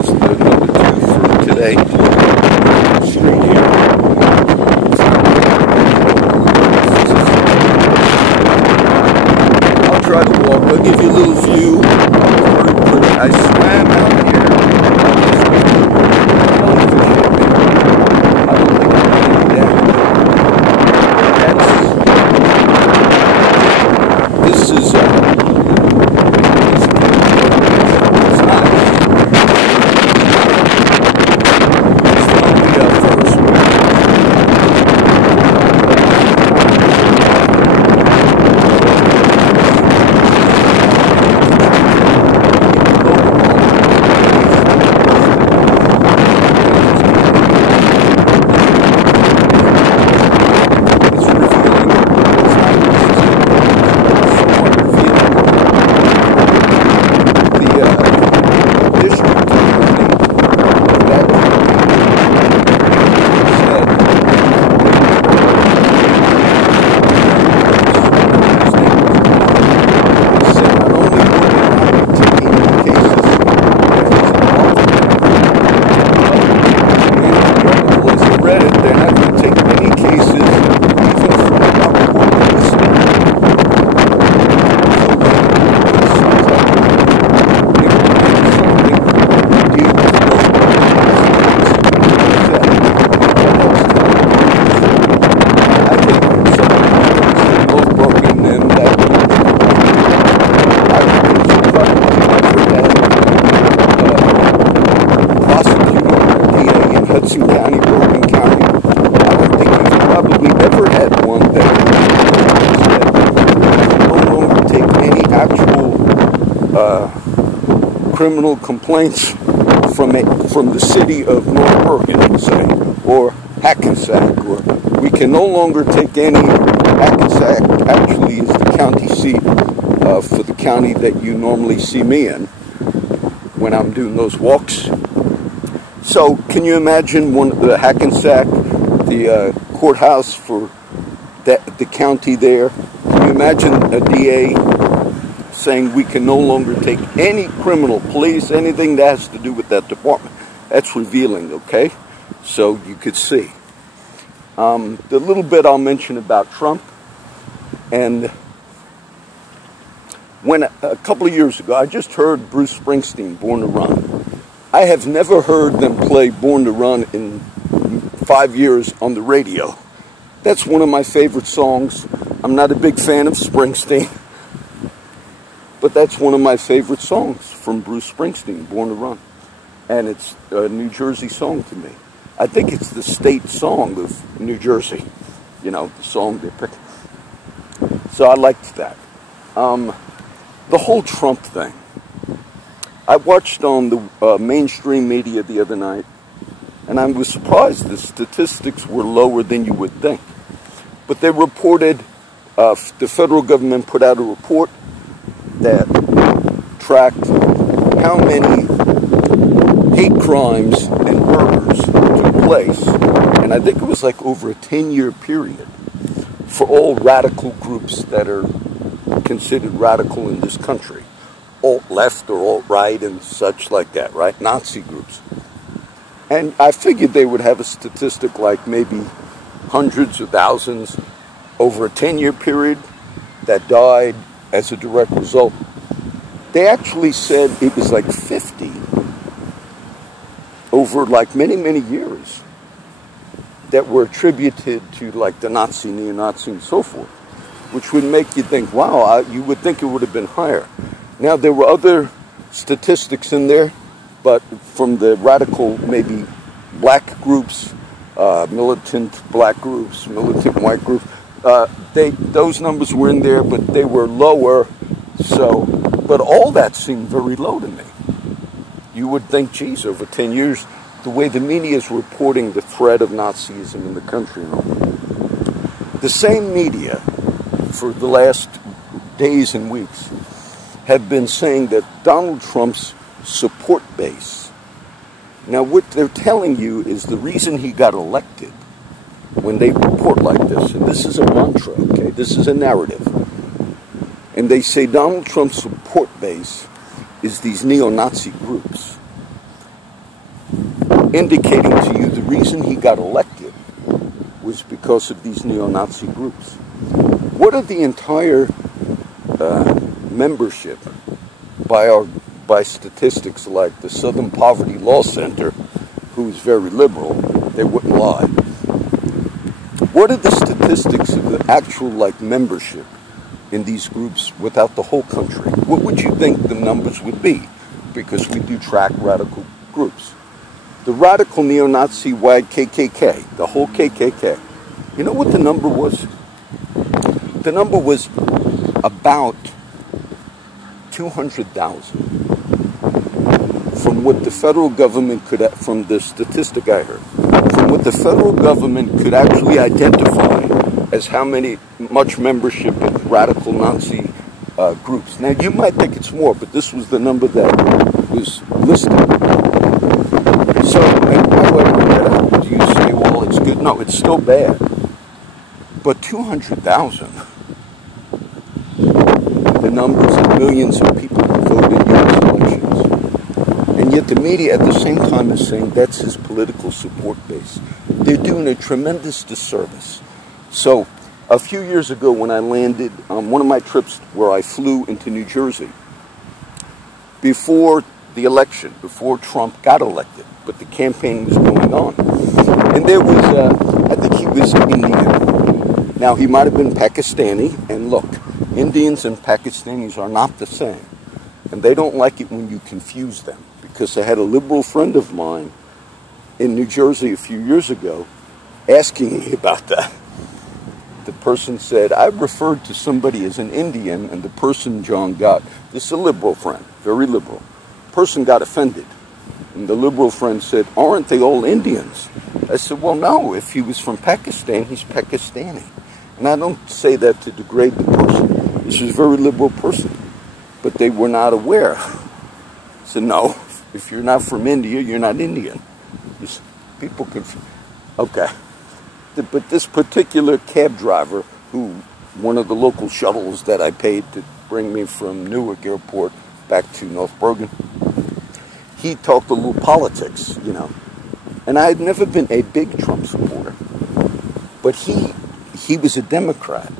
is the number 2 for today. Street here. I'll try to walk. I'll give you a little view. I swam out here. This is criminal complaints from the city of North Bergen, say, or Hackensack, or we can no longer take any. Hackensack actually is the county seat for the county that you normally see me in when I'm doing those walks. So, can you imagine the Hackensack, the courthouse for the county there? Can you imagine a DA saying we can no longer take any criminal, police, anything that has to do with that department? That's revealing, okay? So you could see. The little bit I'll mention about Trump, and when a couple of years ago, I just heard Bruce Springsteen, Born to Run. I have never heard them play Born to Run in 5 years on the radio. That's one of my favorite songs. I'm not a big fan of Springsteen, but that's one of my favorite songs from Bruce Springsteen, Born to Run. And it's a New Jersey song to me. I think it's the state song of New Jersey. You know, the song they picked. So I liked that. The whole Trump thing. I watched on the mainstream media the other night, and I was surprised the statistics were lower than you would think. But they reported, the federal government put out a report that tracked how many hate crimes and murders took place, and I think it was like over a 10-year period for all radical groups that are considered radical in this country, alt-left or alt-right and such like that, right? Nazi groups. And I figured they would have a statistic like maybe hundreds of thousands over a 10-year period that died as a direct result. They actually said it was like 50 over like many, many years that were attributed to like the Nazi, neo-Nazi, and so forth, which would make you think, wow, you would think it would have been higher. Now, there were other statistics in there, but from the radical, maybe black groups, militant black groups, militant white groups, those numbers were in there, but they were lower. So, but all that seemed very low to me. You would think, geez, over 10 years, the way the media is reporting the threat of Nazism in the country, and all. The same media for the last days and weeks have been saying that Donald Trump's support base. Now, what they're telling you is the reason he got elected, when they report like this, and this is a mantra, okay, this is a narrative, and they say Donald Trump's support base is these neo-Nazi groups. indicating to you the reason he got elected was because of these neo-Nazi groups. What are the entire membership by statistics like the Southern Poverty Law Center, who's very liberal, they wouldn't lie. What are the statistics of the actual membership in these groups without the whole country? What would you think the numbers would be? Because we do track radical groups. The radical neo-Nazi wide KKK, the whole KKK. You know what the number was? The number was about 200,000. From what the federal government could, from the statistic I heard, from what the federal government could actually identify as how much membership in radical Nazi groups. Now, you might think it's more, but this was the number that was listed. So, why would I bring that up? Do you say, well, it's good? No, it's still bad. But 200,000, the numbers of millions of people who voted in U.S. elections. And yet the media at the same time is saying that's his political support base. They're doing a tremendous disservice. So, a few years ago when I landed on one of my trips where I flew into New Jersey, before the election, before Trump got elected, but the campaign was going on. And there was, I think he was Indian. Now, he might have been Pakistani, and look, Indians and Pakistanis are not the same. And they don't like it when you confuse them, because I had a liberal friend of mine in New Jersey a few years ago asking me about that. The person said, I referred to somebody as an Indian, and the person John got, this is a liberal friend, very liberal. The person got offended. And the liberal friend said, aren't they all Indians? I said, well, no, if he was from Pakistan, he's Pakistani. And I don't say that to degrade the person. This is a very liberal person. But they were not aware. I said, no, if you're not from India, you're not Indian. People confuse. Okay. But this particular cab driver, one of the local shuttles that I paid to bring me from Newark Airport back to North Bergen, he talked a little politics, And I had never been a big Trump supporter. But he was a Democrat.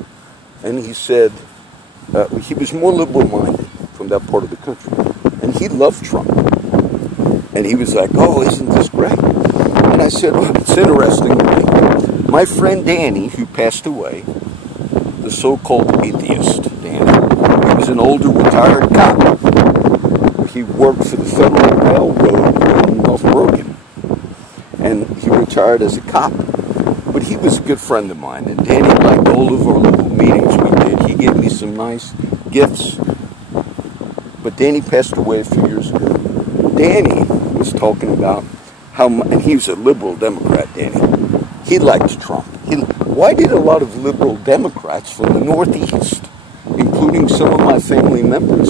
And he said, he was more liberal-minded from that part of the country. And he loved Trump. And he was like, oh, isn't this great? And I said, well, it's interesting to me. My friend Danny, who passed away, the so-called atheist Danny, he was an older retired cop. He worked for the Federal Railroad in North Bergen. And he retired as a cop. But he was a good friend of mine. And Danny liked all of our little meetings we did. He gave me some nice gifts. But Danny passed away a few years ago. Danny was talking about how much, and he was a liberal Democrat, Danny. He liked Trump. Why did a lot of liberal Democrats from the Northeast, including some of my family members,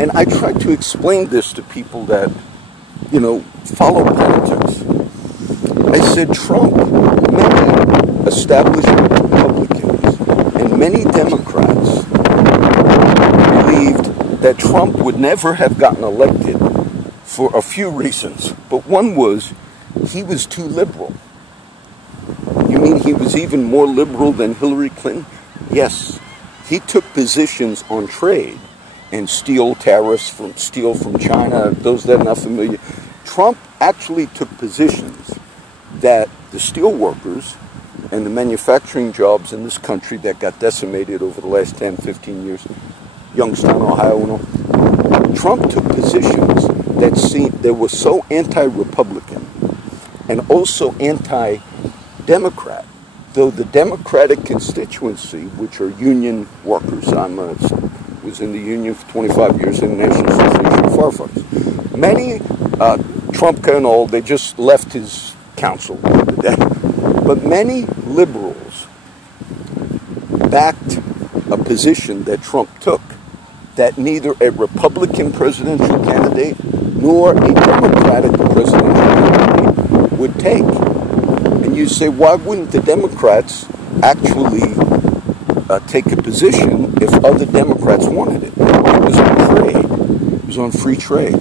and I tried to explain this to people that, follow politics. I said, Trump, many established Republicans and many Democrats believed that Trump would never have gotten elected for a few reasons. But one was, he was too liberal. You mean he was even more liberal than Hillary Clinton? Yes. He took positions on trade and steel tariffs steel from China. Those that are not familiar, Trump actually took positions that the steel workers and the manufacturing jobs in this country that got decimated over the last 10, 15 years, Youngstown, Ohio, and all, Trump took positions that were so anti-Republican and also anti-Democrat. Though the Democratic constituency, which are union workers, was in the union for 25 years in the National Association of Firefighters. Many, Trump and all, they just left his council the other day. But many liberals backed a position that Trump took that neither a Republican presidential candidate nor a Democratic presidential candidate would take. And you say, why wouldn't the Democrats actually take a position if other Democrats wanted it? It was on trade. It was on free trade.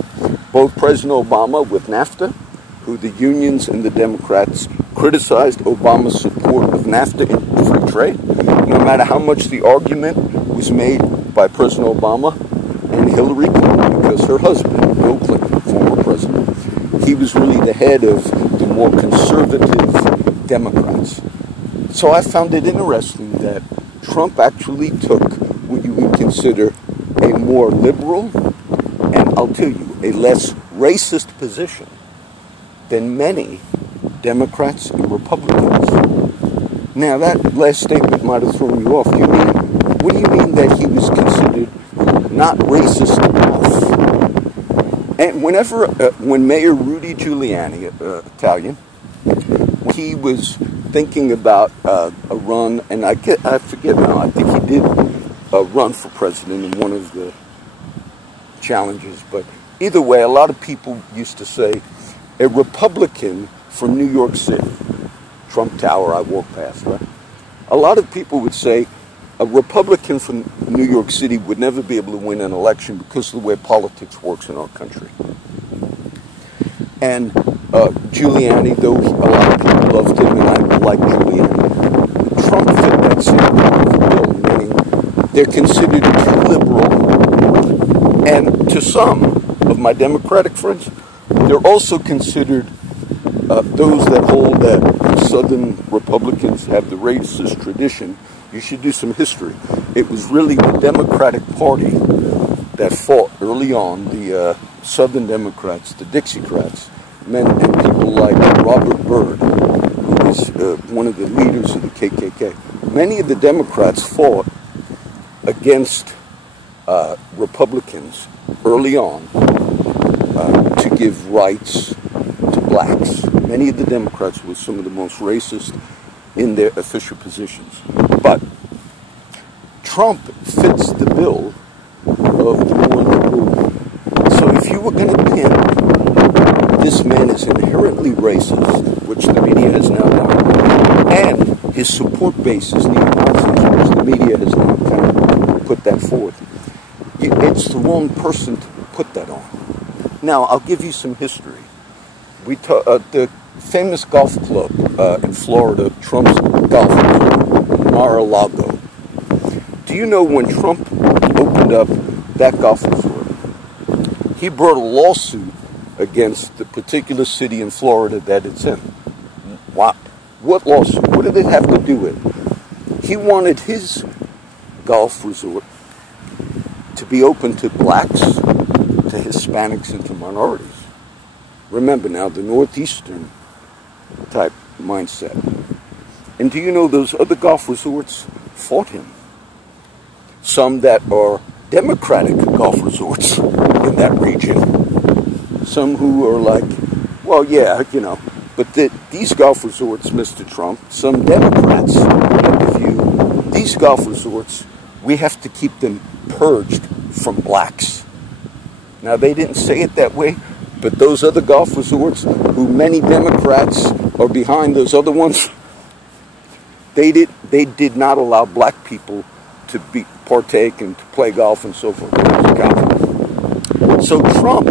both President Obama with NAFTA, who the unions and the Democrats criticized Obama's support of NAFTA and free trade, no matter how much the argument was made by President Obama and Hillary Clinton, because her husband, Bill Clinton, former president, he was really the head of the more conservative Democrats. So I found it interesting that Trump actually took what you would consider a more liberal, and I'll tell you, a less racist position than many Democrats and Republicans. Now, that last statement might have thrown you off. What do you mean that he was considered not racist enough? And when Mayor Rudy Giuliani, Italian, he was thinking about a run, and I forget now, I think he did run for president in one of the challenges, but either way, a lot of people used to say, a Republican from New York City, Trump Tower I walked past, right? A lot of people would say a Republican from New York City would never be able to win an election because of the way politics works in our country. And Giuliani, though a lot of people loved him, and I like Giuliani, Trump fit that same bill, meaning they're considered too liberal. And to some of my Democratic friends, they're also considered those that hold that Southern Republicans have the racist tradition. You should do some history. It was really the Democratic Party that fought early on, the Southern Democrats, the Dixiecrats, men and people like Robert Byrd, who was one of the leaders of the KKK. Many of the Democrats fought against Republicans early on to give rights to blacks. Many of the Democrats were some of the most racist in their official positions. But Trump fits the bill of the more liberal. So if you were going to pin this man is inherently racist, which the media has now done, and his support base is neo-Nazis, which the media has now kind of put that forward, it's the wrong person to put that on. Now, I'll give you some history. The famous golf club in Florida, Trump's golf club, Mar-a-Lago. Do you know when Trump opened up that golf resort, he brought a lawsuit against the particular city in Florida that it's in? What lawsuit? What did it have to do with? He wanted his golf resort to be open to blacks, to Hispanics, and to minorities. Remember now, the Northeastern type mindset. And do you know those other golf resorts fought him? Some that are Democratic golf resorts in that region. Some who are like, well, yeah, you know, but these golf resorts, Mr. Trump, some Democrats have the view, these golf resorts, we have to keep them purged from blacks. Now, they didn't say it that way, but those other golf resorts, who many Democrats are behind those other ones, they did not allow black people to partake and to play golf and so forth. So Trump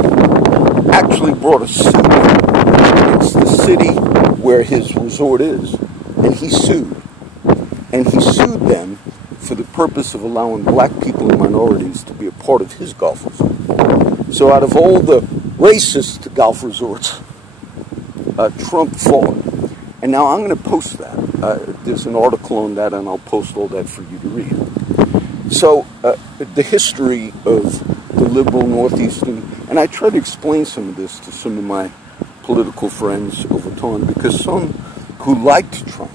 actually brought a suit against the city where his resort is, and he sued. And he sued them for the purpose of allowing black people and minorities to be a part of his golf resort. So out of all the racist golf resorts, Trump fought. And now I'm going to post that. There's an article on that, and I'll post all that for you to read. So the history of the liberal Northeastern, and I try to explain some of this to some of my political friends over time, because some who liked Trump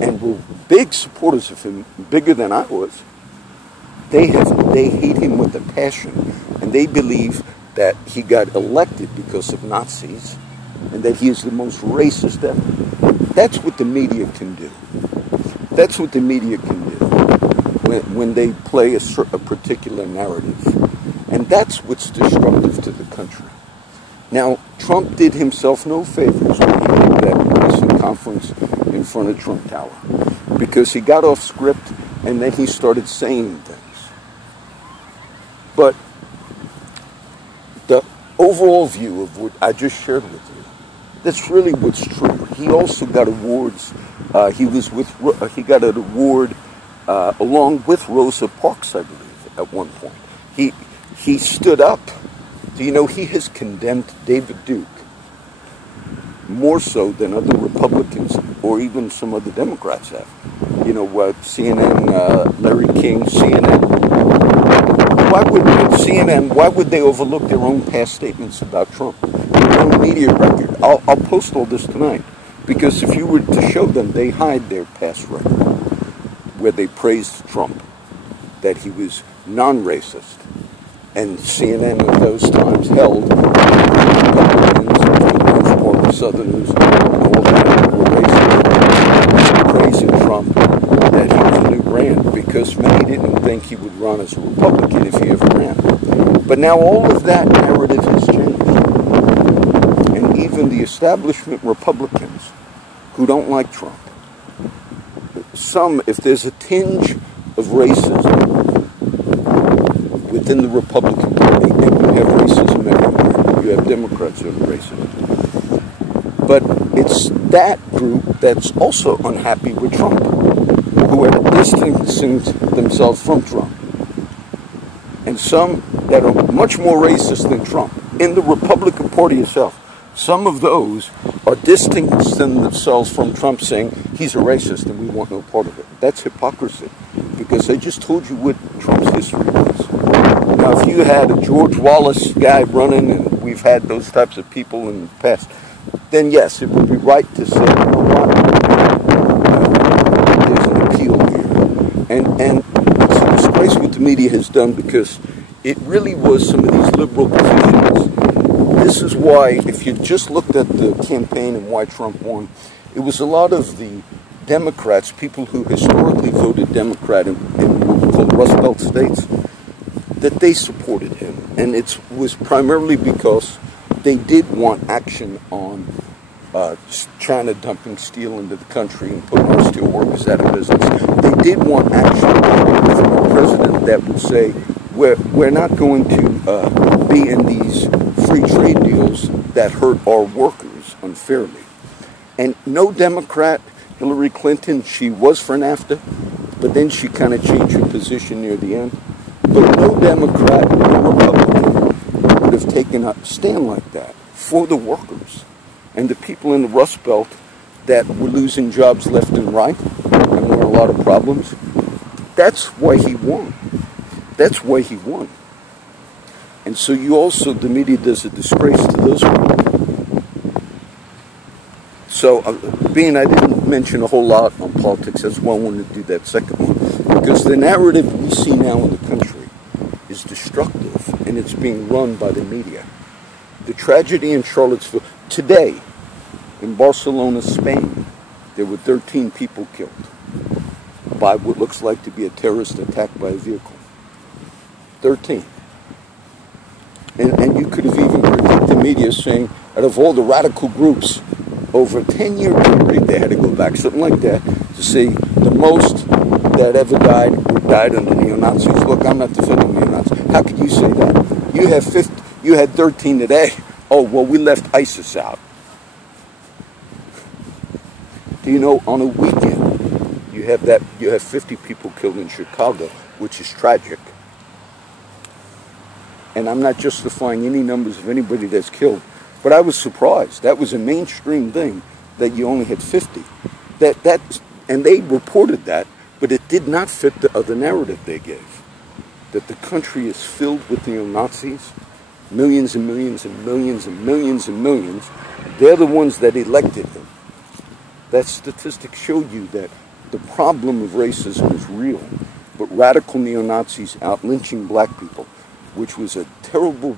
and were big supporters of him, bigger than I was, they hate him with a passion, and they believe that he got elected because of Nazis, and that he is the most racist ever. That's what the media can do. That's what the media can do when they play a particular narrative. And that's what's destructive to the country. Now, Trump did himself no favors when he did that recent conference in front of Trump Tower, because he got off script and then he started saying things. But overall view of what I just shared with you, that's really what's true. He also got awards. He got an award along with Rosa Parks, I believe, at one point. He stood up. Do you know he has condemned David Duke more so than other Republicans or even some other Democrats have? You know, CNN, Larry King, CNN. Why would they overlook their own past statements about Trump? Their own media record. I'll post all this tonight, because if you were to show them, they hide their past record where they praised Trump, that he was non-racist. And CNN at those times held Republicans, Party Southerners, and all that were racist, praising Trump, that he was a new brand, because many didn't think he would run as a Republican if he ever ran. But now all of that narrative has changed. And even the establishment Republicans who don't like Trump, some, if there's a tinge of racism within the Republican Party, and you have racism everywhere, you have Democrats who are racist, but it's that group that's also unhappy with Trump, who are distancing themselves from Trump. And some that are much more racist than Trump in the Republican Party itself. Some of those are distancing themselves from Trump, saying he's a racist and we want no part of it. That's hypocrisy, because I just told you what Trump's history was. Now, if you had a George Wallace guy running, and we've had those types of people in the past, then yes, it would be right to say, you know what, there's an appeal here. And it's a disgrace what the media has done, because it really was some of these liberal positions. This is why, if you just looked at the campaign and why Trump won, it was a lot of the Democrats, people who historically voted Democrat in what we call Rust Belt states, that they supported him. And it was primarily because they did want action on China dumping steel into the country and putting our steel workers out of business. They did want action from a president that would say, we're not going to be in these free trade deals that hurt our workers unfairly. And no Democrat, Hillary Clinton, she was for NAFTA, but then she kind of changed her position near the end. But no Democrat or Republican would have taken a stand like that for the workers and the people in the Rust Belt that were losing jobs left and right, and there were a lot of problems. That's why he won. That's why he won. And so you also, the media does a disgrace to those people. So, being I didn't mention a whole lot on politics, that's why I wanted to do that second one. Because the narrative we see now in the country is destructive, and it's being run by the media. The tragedy in Charlottesville, today, in Barcelona, Spain, there were 13 people killed by what looks like to be a terrorist attack by a vehicle. 13. And you could have even heard the media saying, out of all the radical groups, over a 10-year period, they had to go back, something like that, to say the most that ever died under neo-Nazis. Look, I'm not defending neo-Nazis. How could you say that? You had 13 today. Oh, well, we left ISIS out. Do you know, on a weekend, you have 50 people killed in Chicago, which is tragic. And I'm not justifying any numbers of anybody that's killed, but I was surprised. That was a mainstream thing, that you only had 50. And they reported that, but it did not fit the other narrative they gave. That the country is filled with neo-Nazis, millions and millions and millions and millions and millions. They're the ones that elected him. That statistics show you that the problem of racism is real, but radical neo-Nazis out lynching black people, which was a terrible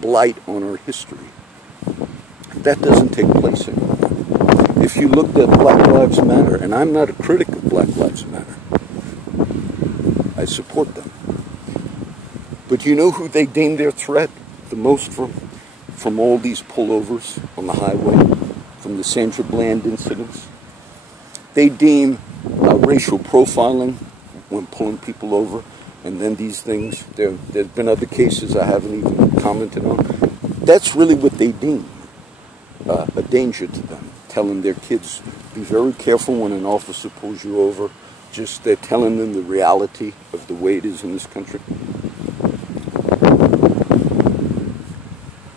blight on our history, that doesn't take place anymore. If you looked at Black Lives Matter, and I'm not a critic of Black Lives Matter, I support them. But you know who they deem their threat the most from all these pullovers on the highway, from the Sandra Bland incidents? They deem racial profiling when pulling people over, and then these things, there's been other cases I haven't even commented on. That's really what they deem a danger to them, telling their kids, be very careful when an officer pulls you over. Just they're telling them the reality of the way it is in this country.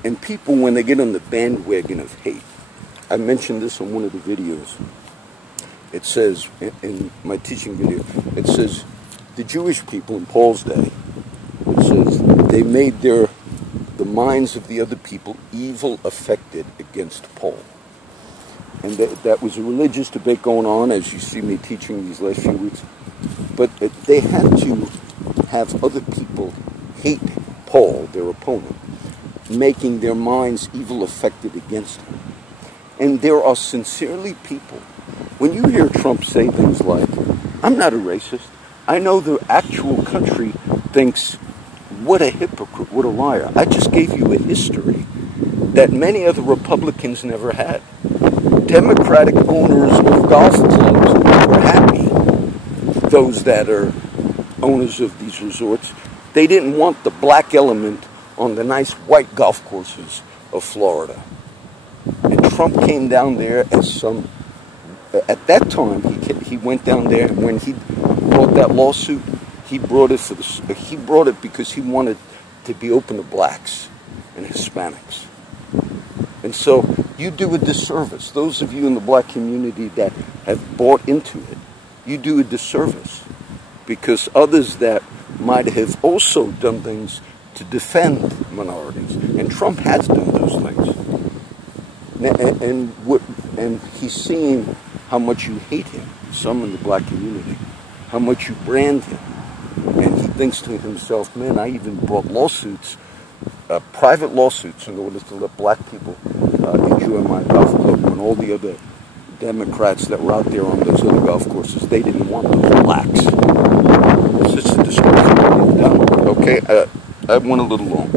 And people, when they get on the bandwagon of hate, I mentioned this on one of the videos. It says, in my teaching video, it says, the Jewish people in Paul's day, it says, they made the minds of the other people evil affected against Paul. And that was a religious debate going on, as you see me teaching these last few weeks. But they had to have other people hate Paul, their opponent, making their minds evil affected against him. And there are sincerely people, when you hear Trump say things like, I'm not a racist, I know the actual country thinks, what a hypocrite, what a liar. I just gave you a history that many other Republicans never had. Democratic owners of golf clubs were happy. Those that are owners of these resorts, they didn't want the black element on the nice white golf courses of Florida. And Trump came down there as at that time, he went down there, and when he brought that lawsuit, he brought it because he wanted to be open to blacks and Hispanics. And so you do a disservice. Those of you in the black community that have bought into it, you do a disservice, because others that might have also done things to defend minorities, and Trump has done those things, and he's seeing how much you hate him, some in the black community, how much you brand him, and he thinks to himself, man, I even brought lawsuits, private lawsuits, in order to let black people enjoy my golf club, when all the other Democrats that were out there on those other golf courses, they didn't want those blacks. It's just a disgrace what they've done. Okay, I went a little long.